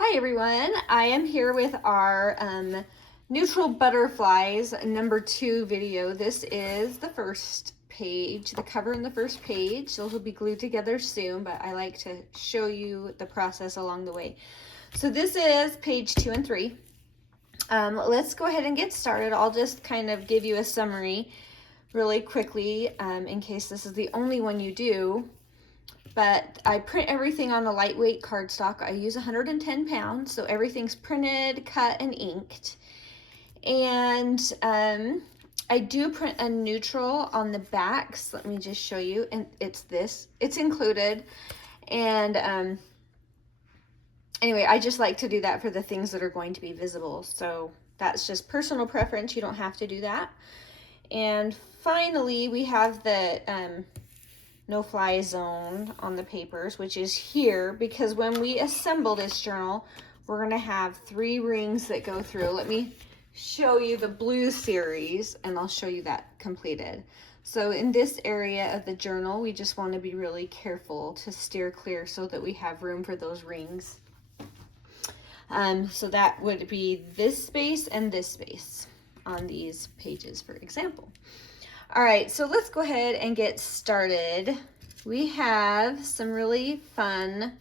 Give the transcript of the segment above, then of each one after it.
Hi everyone, I am here with our neutral butterflies #2 video. This is the first page, the cover and the first page. Those will be glued together soon, but I like to show you the process along the way. So this is page 2 and 3. Let's go ahead and get started. I'll just kind of give you a summary really quickly in case this is the only one you do. But I print everything on a lightweight cardstock. I use 110 pounds, so everything's printed, cut, and inked. And I do print a neutral on the backs. Let me just show you, and it's included. And anyway, I just like to do that for the things that are going to be visible. So that's just personal preference. You don't have to do that. And finally, we have the no-fly zone on the papers, which is here, because when we assemble this journal, we're going to have 3 rings that go through. Let me show you the blue series, and I'll show you that completed. So in this area of the journal, we just want to be really careful to steer clear so that we have room for those rings. So that would be this space and this space on these pages, for example. All right, so let's go ahead and get started. We have some really fun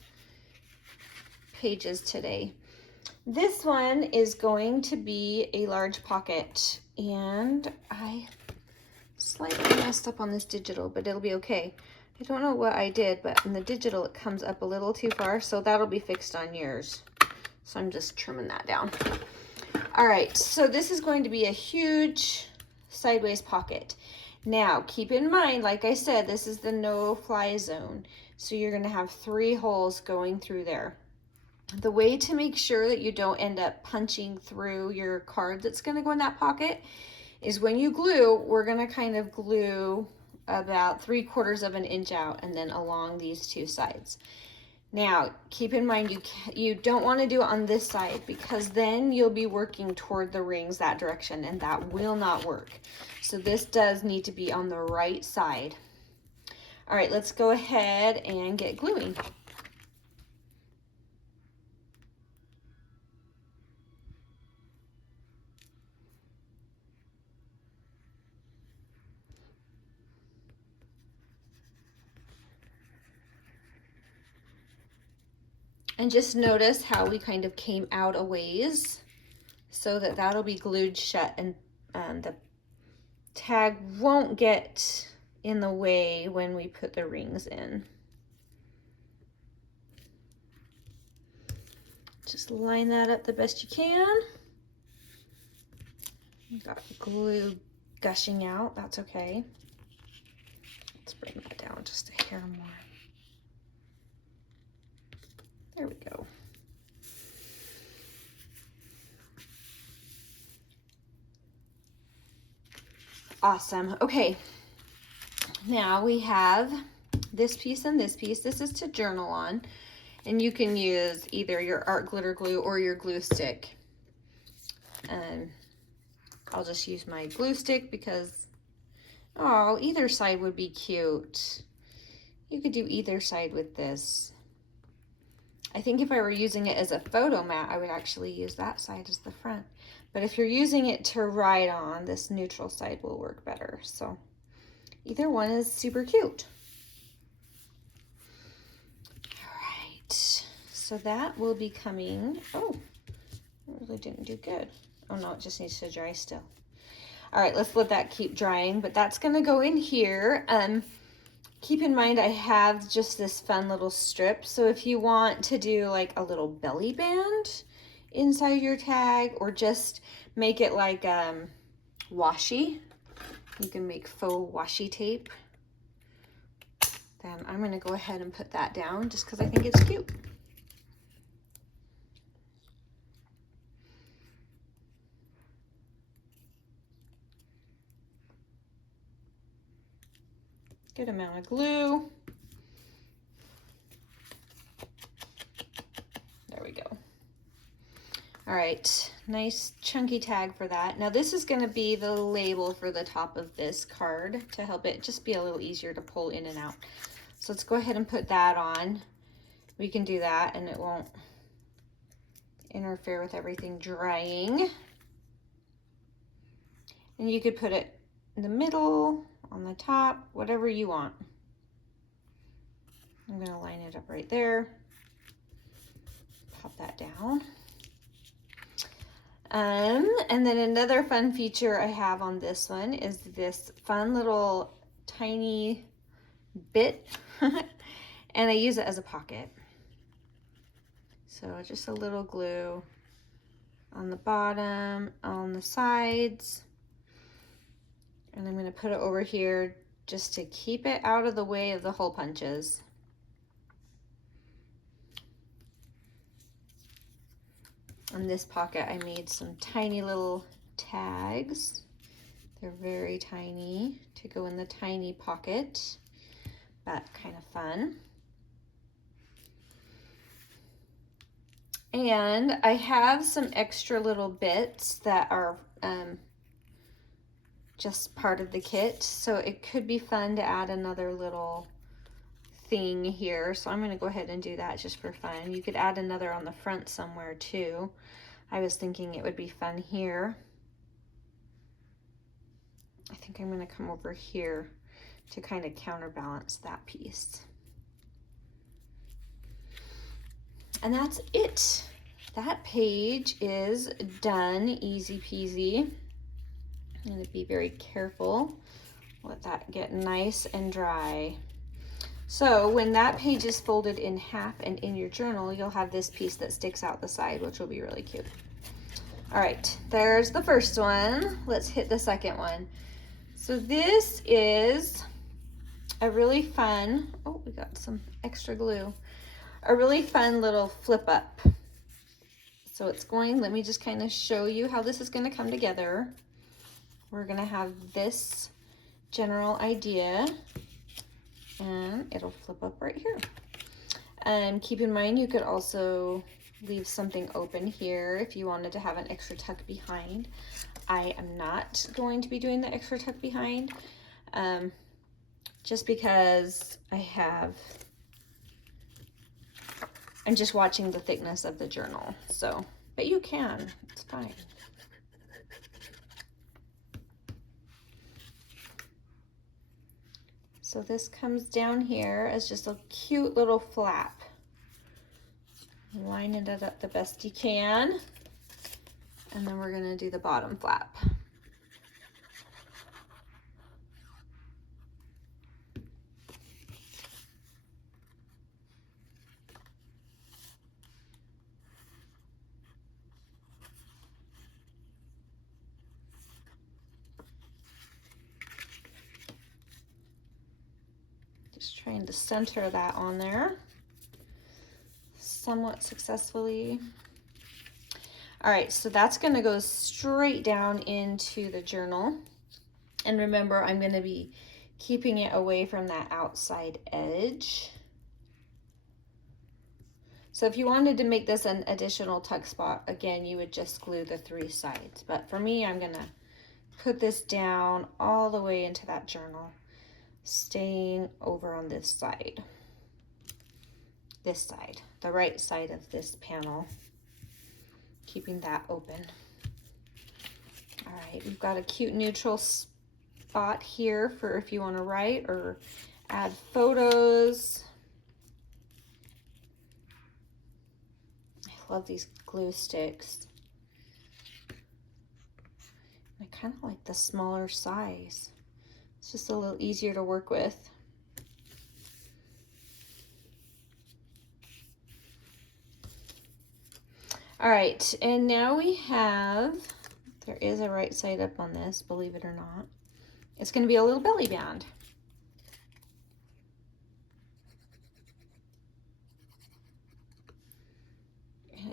pages today. This one is going to be a large pocket, and I slightly messed up on this digital, but it'll be okay. I don't know what I did, but in the digital it comes up a little too far, so that'll be fixed on yours. So I'm just trimming that down. All right, so this is going to be a huge sideways pocket. Now, keep in mind, like I said, this is the no-fly zone. So you're going to have 3 holes going through there. The way to make sure that you don't end up punching through your card that's going to go in that pocket is when you glue, we're going to kind of glue about 3/4 of an inch out and then along these 2 sides. Now, keep in mind, you don't want to do it on this side, because then you'll be working toward the rings that direction, and that will not work. So this does need to be on the right side. All right, let's go ahead and get gluing. And just notice how we kind of came out a ways so that that'll be glued shut, and the tag won't get in the way when we put the rings in. Just line that up the best you can. You got glue gushing out, that's okay. Let's bring that down just a hair more. There we go. Awesome. Okay, now we have this piece and this piece. This is to journal on, and you can use either your art glitter glue or your glue stick. And I'll just use my glue stick because, oh, either side would be cute. You could do either side with this. I think if I were using it as a photo mat, I would actually use that side as the front. But if you're using it to write on, this neutral side will work better. So either one is super cute. All right, so that will be coming. Oh, I really didn't do good. Oh no, it just needs to dry still. All right, let's let that keep drying, but that's gonna go in here. Keep in mind, I have just this fun little strip. So if you want to do like a little belly band inside your tag, or just make it like washi, you can make faux washi tape. Then I'm gonna go ahead and put that down just because I think it's cute. Good amount of glue. There we go. All right, nice chunky tag for that. Now this is going to be the label for the top of this card to help it just be a little easier to pull in and out. So let's go ahead and put that on. We can do that and it won't interfere with everything drying. And you could put it in the middle, on the top, whatever you want. I'm gonna line it up right there. Pop that down. And then another fun feature I have on this one is this fun little tiny bit, and I use it as a pocket. So just a little glue on the bottom, on the sides, and I'm going to put it over here just to keep it out of the way of the hole punches. On this pocket, I made some tiny little tags. They're very tiny to go in the tiny pocket, but kind of fun. And I have some extra little bits that are just part of the kit, so it could be fun to add another little thing here. So I'm going to go ahead and do that just for fun. You could add another on the front somewhere too. I was thinking it would be fun here. I think I'm going to come over here to kind of counterbalance that piece. And that's it. That page is done, easy peasy. I'm going to be very careful. Let that get nice and dry. So when that page is folded in half and in your journal, you'll have this piece that sticks out the side, which will be really cute. All right, there's the first one. Let's hit the second one. So this is a really fun, oh, we got some extra glue, a really fun little flip up. So it's going, let me just kind of show you how this is going to come together. We're going to have this general idea, and it'll flip up right here. Keep in mind, you could also leave something open here if you wanted to have an extra tuck behind. I am not going to be doing the extra tuck behind, just because I'm just watching the thickness of the journal. So, but you can, it's fine. So this comes down here as just a cute little flap. Line it up the best you can. And then we're gonna do the bottom flap. Just trying to center that on there somewhat successfully. All right, so that's gonna go straight down into the journal. And remember, I'm gonna be keeping it away from that outside edge. So if you wanted to make this an additional tuck spot, again, you would just glue the 3 sides. But for me, I'm gonna put this down all the way into that journal, staying over on this side, the right side of this panel, keeping that open. All right, we've got a cute neutral spot here for if you want to write or add photos. I love these glue sticks. I kind of like the smaller size. It's just a little easier to work with. All right, and now we have, there is a right side up on this, believe it or not. It's going to be a little belly band.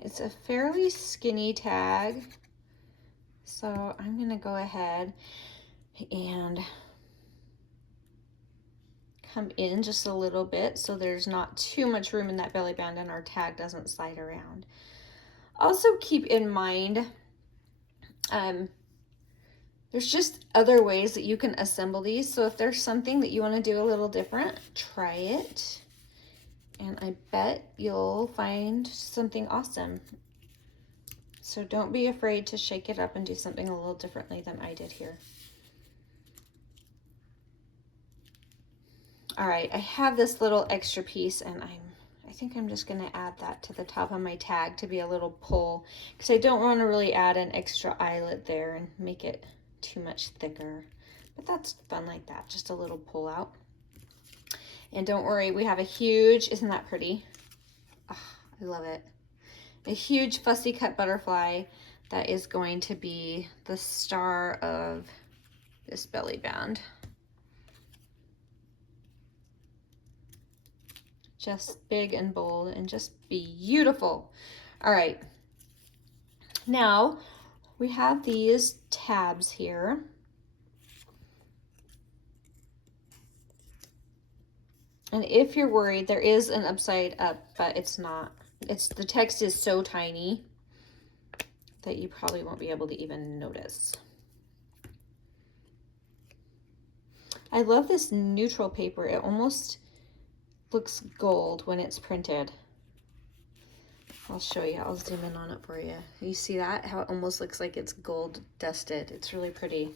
It's a fairly skinny tag, so I'm going to go ahead and come in just a little bit so there's not too much room in that belly band and our tag doesn't slide around. Also keep in mind, there's just other ways that you can assemble these. So if there's something that you want to do a little different, try it. And I bet you'll find something awesome. So don't be afraid to shake it up and do something a little differently than I did here. All right, I have this little extra piece, and I think I'm just gonna add that to the top of my tag to be a little pull, because I don't want to really add an extra eyelet there and make it too much thicker. But that's fun like that, just a little pull out. And don't worry, we have a huge, isn't that pretty? Oh, I love it. A huge fussy cut butterfly that is going to be the star of this belly band. Just big and bold and just beautiful. All right, now we have these tabs here. And if you're worried, there is an upside up, but it's not. The text is so tiny that you probably won't be able to even notice. I love this neutral paper. It almost looks gold when it's printed. I'll show you. I'll zoom in on it for you. You see that? How it almost looks like it's gold dusted. It's really pretty.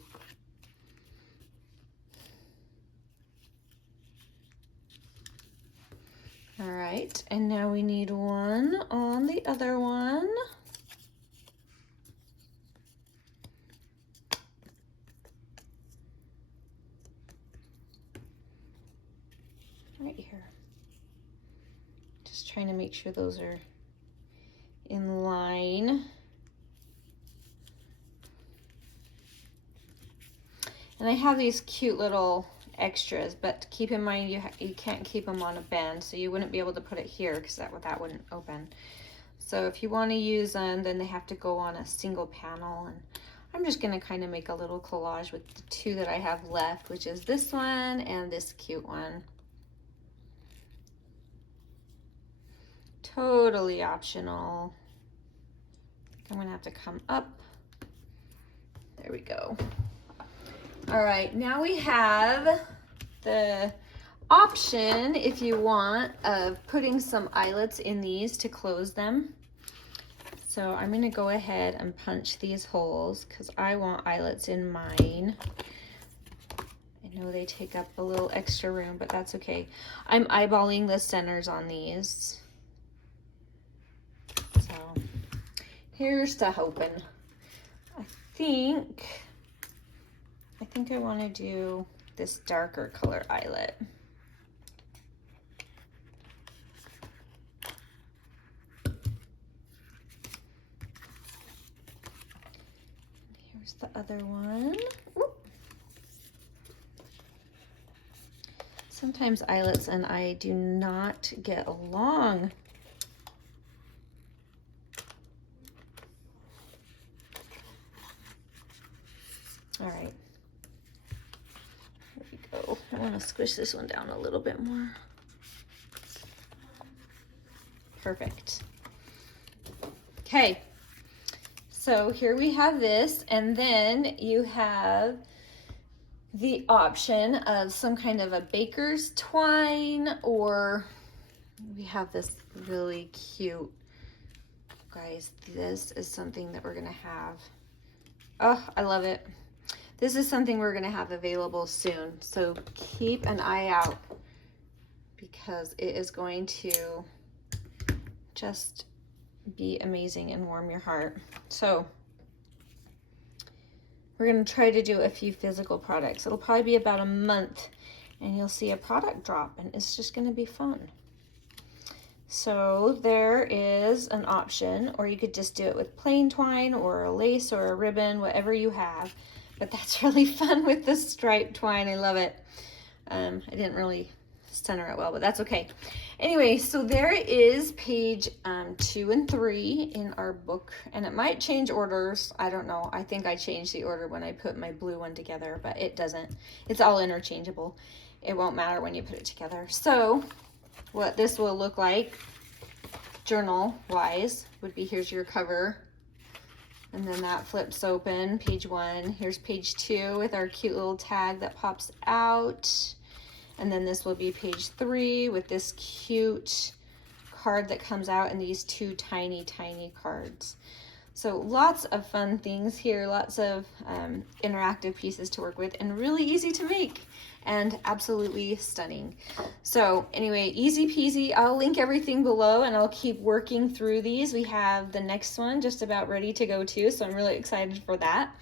All right, and now we need one on the other one. Right here. Just trying to make sure those are in line. And I have these cute little extras, but keep in mind you can't keep them on a bend, so you wouldn't be able to put it here because that wouldn't open. So if you want to use them, then they have to go on a single panel. And I'm just going to kind of make a little collage with the two that I have left, which is this one and this cute one. Totally optional. I'm going to have to come up. There we go. All right, now we have the option, if you want, of putting some eyelets in these to close them. So I'm going to go ahead and punch these holes because I want eyelets in mine. I know they take up a little extra room, but that's okay. I'm eyeballing the centers on these. So here's to hoping. I think I want to do this darker color eyelet. Here's the other one. Oop. Sometimes eyelets and I do not get along. All right. Oh, I want to squish this one down a little bit more. Perfect. Okay, so here we have this, and then you have the option of some kind of a baker's twine, or we have this really cute, guys, this is something that we're gonna have. Oh, I love it. This is something we're gonna have available soon, so keep an eye out because it is going to just be amazing and warm your heart. So we're gonna try to do a few physical products. It'll probably be about a month and you'll see a product drop, and it's just gonna be fun. So there is an option, or you could just do it with plain twine or a lace or a ribbon, whatever you have. But that's really fun with the striped twine. I love it. I didn't really center it well, but that's okay. Anyway, so there is page 2 and 3 in our book, and it might change orders. I don't know. I think I changed the order when I put my blue one together, but it doesn't. It's all interchangeable. It won't matter when you put it together. So what this will look like journal wise would be, here's your cover, and then that flips open, page 1. Here's page 2 with our cute little tag that pops out. And then this will be page 3 with this cute card that comes out, and these 2 tiny, tiny cards. So lots of fun things here, lots of interactive pieces to work with, and really easy to make and absolutely stunning. So anyway, easy peasy. I'll link everything below and I'll keep working through these. We have the next one just about ready to go too, so I'm really excited for that.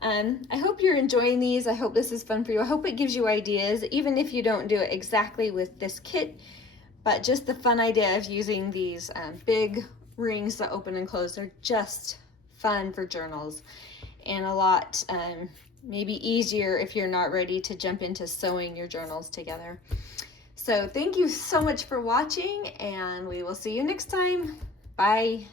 I hope you're enjoying these. I hope this is fun for you. I hope it gives you ideas, even if you don't do it exactly with this kit, but just the fun idea of using these big rings that open and close. They're just fun for journals, and a lot maybe easier if you're not ready to jump into sewing your journals together. So thank you so much for watching, and we will see you next time. Bye.